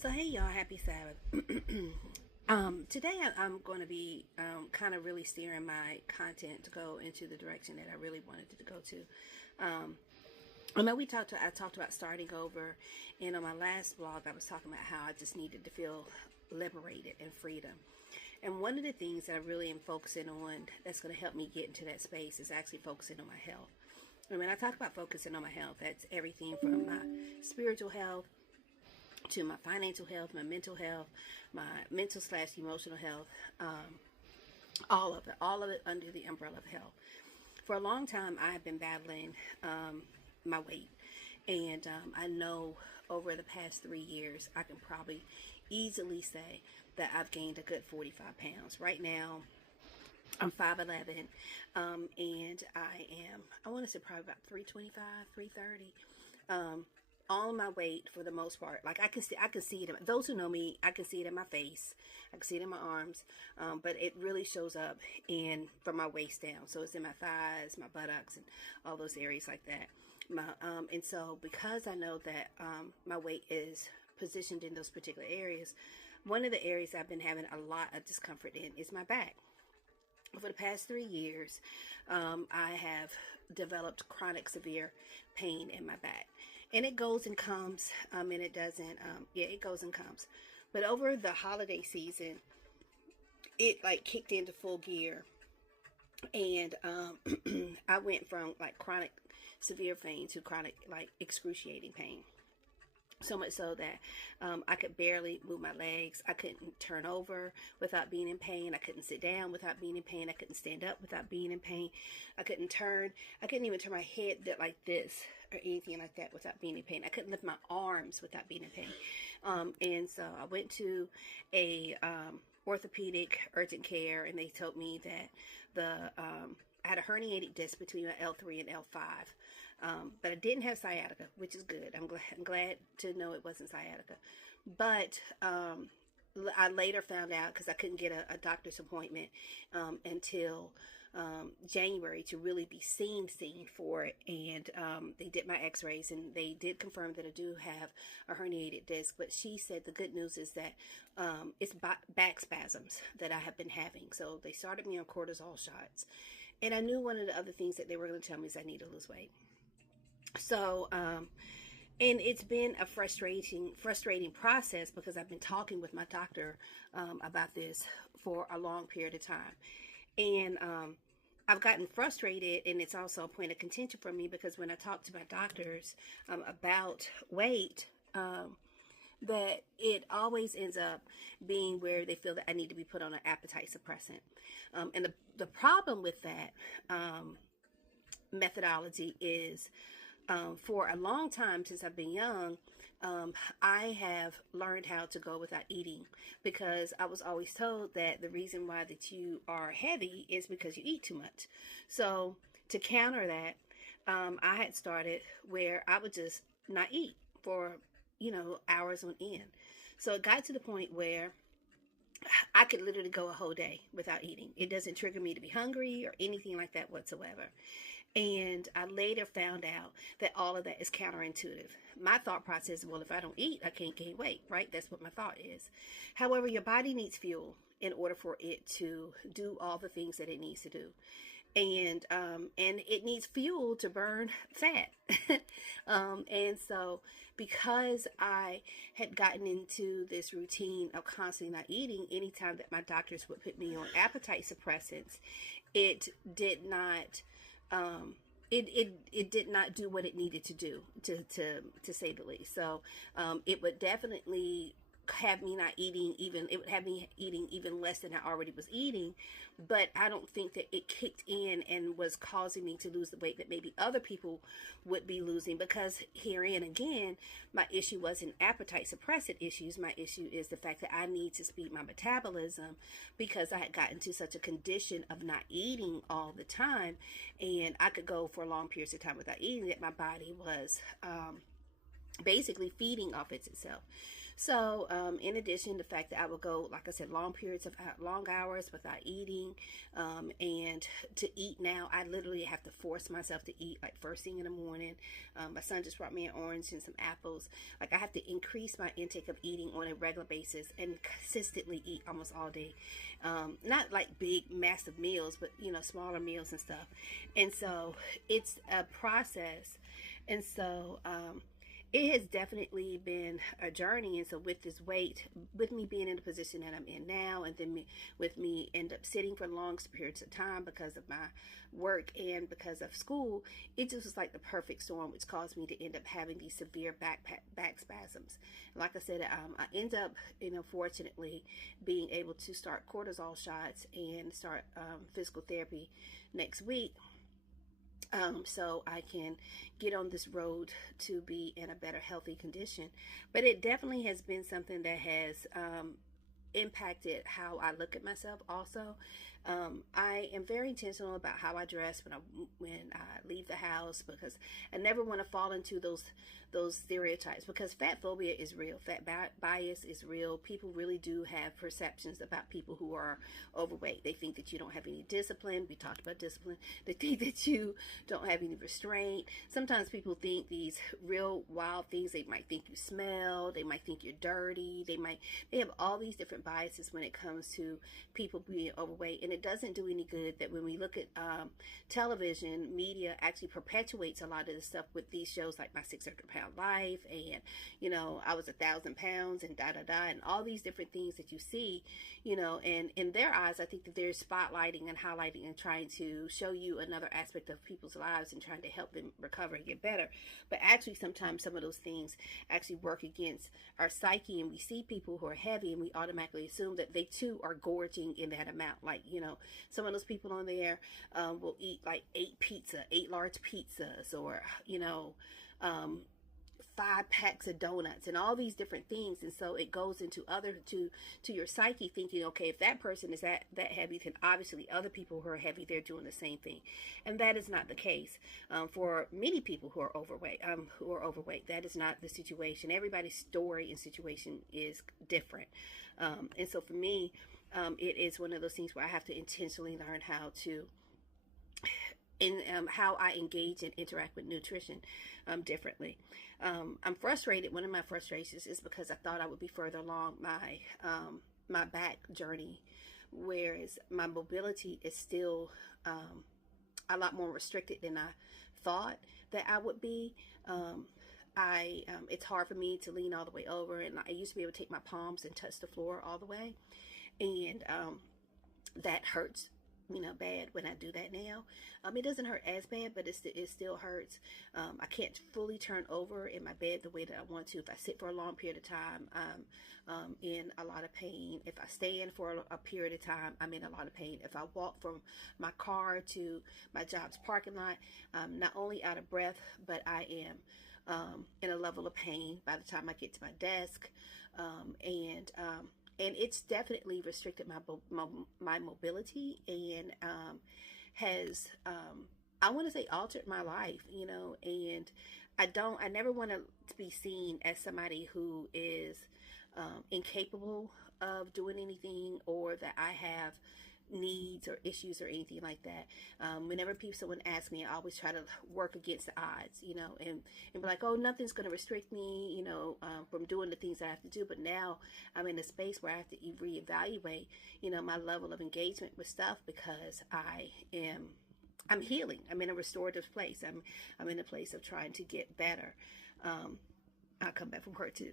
So hey y'all, happy Sabbath. Today I'm going to be kind of really steering my content to go into the direction that I really wanted it to go to. I know I talked about starting over, and on my last blog I was talking about how I just needed to feel liberated and freedom. And one of the things that I really am focusing on that's going to help me get into that space is actually focusing on my health. And when I talk about focusing on my health, that's everything from my spiritual health to my financial health, my mental health, my mental/emotional health, all of it under the umbrella of health. For a long time, I have been battling my weight, and I know over the past 3 years, I can probably easily say that I've gained a good 45 pounds. Right now, I'm 5'11", and I want to say probably about 325, 330. All my weight for the most part, like I can see it. Those who know me, I can see it in my face. I can see it in my arms, but it really shows up from my waist down. So it's in my thighs, my buttocks, and all those areas like that. And so because I know that my weight is positioned in those particular areas, one of the areas I've been having a lot of discomfort in is my back. For the past 3 years, I have developed chronic severe pain in my back. And it goes and comes, and it doesn't, it goes and comes. But over the holiday season, it like kicked into full gear. And I went from like chronic severe pain to chronic like excruciating pain. So much so that I could barely move my legs. I couldn't turn over without being in pain. I couldn't sit down without being in pain. I couldn't stand up without being in pain. I couldn't even turn my head like this or anything like that without being in pain. I couldn't lift my arms without being in pain. And so I went to a orthopedic urgent care, and they told me that I had a herniated disc between my L3 and L5. But I didn't have sciatica, which is good. I'm glad to know it wasn't sciatica. But I later found out, because I couldn't get a doctor's appointment until January to really be seen for it. And they did my x-rays, and they did confirm that I do have a herniated disc. But she said the good news is that it's back spasms that I have been having. So they started me on cortisol shots. And I knew one of the other things that they were going to tell me is I need to lose weight. So, and it's been a frustrating process, because I've been talking with my doctor about this for a long period of time. And I've gotten frustrated, and it's also a point of contention for me, because when I talk to my doctors about weight, that it always ends up being where they feel that I need to be put on an appetite suppressant. And the problem with that methodology is, for a long time, since I've been young, I have learned how to go without eating, because I was always told that the reason why that you are heavy is because you eat too much. So to counter that, I had started where I would just not eat for, hours on end. So it got to the point where I could literally go a whole day without eating. It doesn't trigger me to be hungry or anything like that whatsoever. And I later found out that all of that is counterintuitive. My thought process is, well, if I don't eat, I can't gain weight, right? That's what my thought is. However, your body needs fuel in order for it to do all the things that it needs to do. And it needs fuel to burn fat. And so because I had gotten into this routine of constantly not eating, anytime that my doctors would put me on appetite suppressants, it did not it did not do what it needed to do, to say the least. So it would definitely have me not eating it would have me eating even less than I already was eating. But I don't think that it kicked in and was causing me to lose the weight that maybe other people would be losing, because herein again, my issue wasn't appetite suppressant issues. My issue is the fact that I need to speed my metabolism, because I had gotten to such a condition of not eating all the time, and I could go for long periods of time without eating, that my body was basically feeding off itself. So, in addition, the fact that I would go, like I said, long hours without eating, and to eat now, I literally have to force myself to eat like first thing in the morning. My son just brought me an orange and some apples. Like I have to increase my intake of eating on a regular basis and consistently eat almost all day. Not like big, massive meals, but smaller meals and stuff. And so it's a process. And so, it has definitely been a journey. And so with this weight, with me being in the position that I'm in now, and then with me end up sitting for long periods of time because of my work and because of school, it just was like the perfect storm, which caused me to end up having these severe back spasms. Like I said, I end up, fortunately being able to start cortisol shots and start physical therapy next week. So I can get on this road to be in a better, healthy condition. But it definitely has been something that has impacted how I look at myself also. I am very intentional about how I dress when I leave the house, because I never want to fall into those stereotypes, because fat phobia is real. Fat bias is real. People really do have perceptions about people who are overweight. They think that you don't have any discipline. We talked about discipline. They think that you don't have any restraint. Sometimes people think these real wild things. They might think you smell. They might think you're dirty. They have all these different biases when it comes to people being overweight. And it doesn't do any good that when we look at television, media actually perpetuates a lot of the stuff with these shows like My 600-Pound Life, and I was 1,000 pounds, and and all these different things that you see, and in their eyes, I think that they're spotlighting and highlighting and trying to show you another aspect of people's lives and trying to help them recover and get better. But actually, sometimes some of those things actually work against our psyche, and we see people who are heavy and we automatically assume that they too are gorging in that amount. Like, some of those people on there will eat like 8 large pizzas, or 5 packs of donuts and all these different things. And so it goes into to your psyche, thinking, okay, if that person is that heavy, then obviously other people who are heavy, they're doing the same thing. And that is not the case for many people who are overweight. That is not the situation. Everybody's story and situation is different. And so for me, it is one of those things where I have to intentionally learn how to how I engage and interact with nutrition differently. I'm frustrated. One of my frustrations is because I thought I would be further along my back journey, whereas my mobility is still a lot more restricted than I thought that I would be. It's hard for me to lean all the way over, and I used to be able to take my palms and touch the floor all the way, and that hurts bad when I do that now. It doesn't hurt as bad, but it still hurts. I can't fully turn over in my bed the way that I want to. If I sit for a long period of time, I'm in a lot of pain. If I stand for a period of time, I'm in a lot of pain. If I walk from my car to my job's parking lot, I'm not only out of breath, but I am in a level of pain by the time I get to my desk. And it's definitely restricted my mobility, and has I want to say altered my life, and I never want to be seen as somebody who is incapable of doing anything, or that I have needs or issues or anything like that. Whenever someone asks me, I always try to work against the odds, and be like, oh, nothing's going to restrict me, from doing the things that I have to do. But now I'm in a space where I have to reevaluate, my level of engagement with stuff, because I'm healing. I'm in a restorative place. I'm in a place of trying to get better. I'll come back from work too.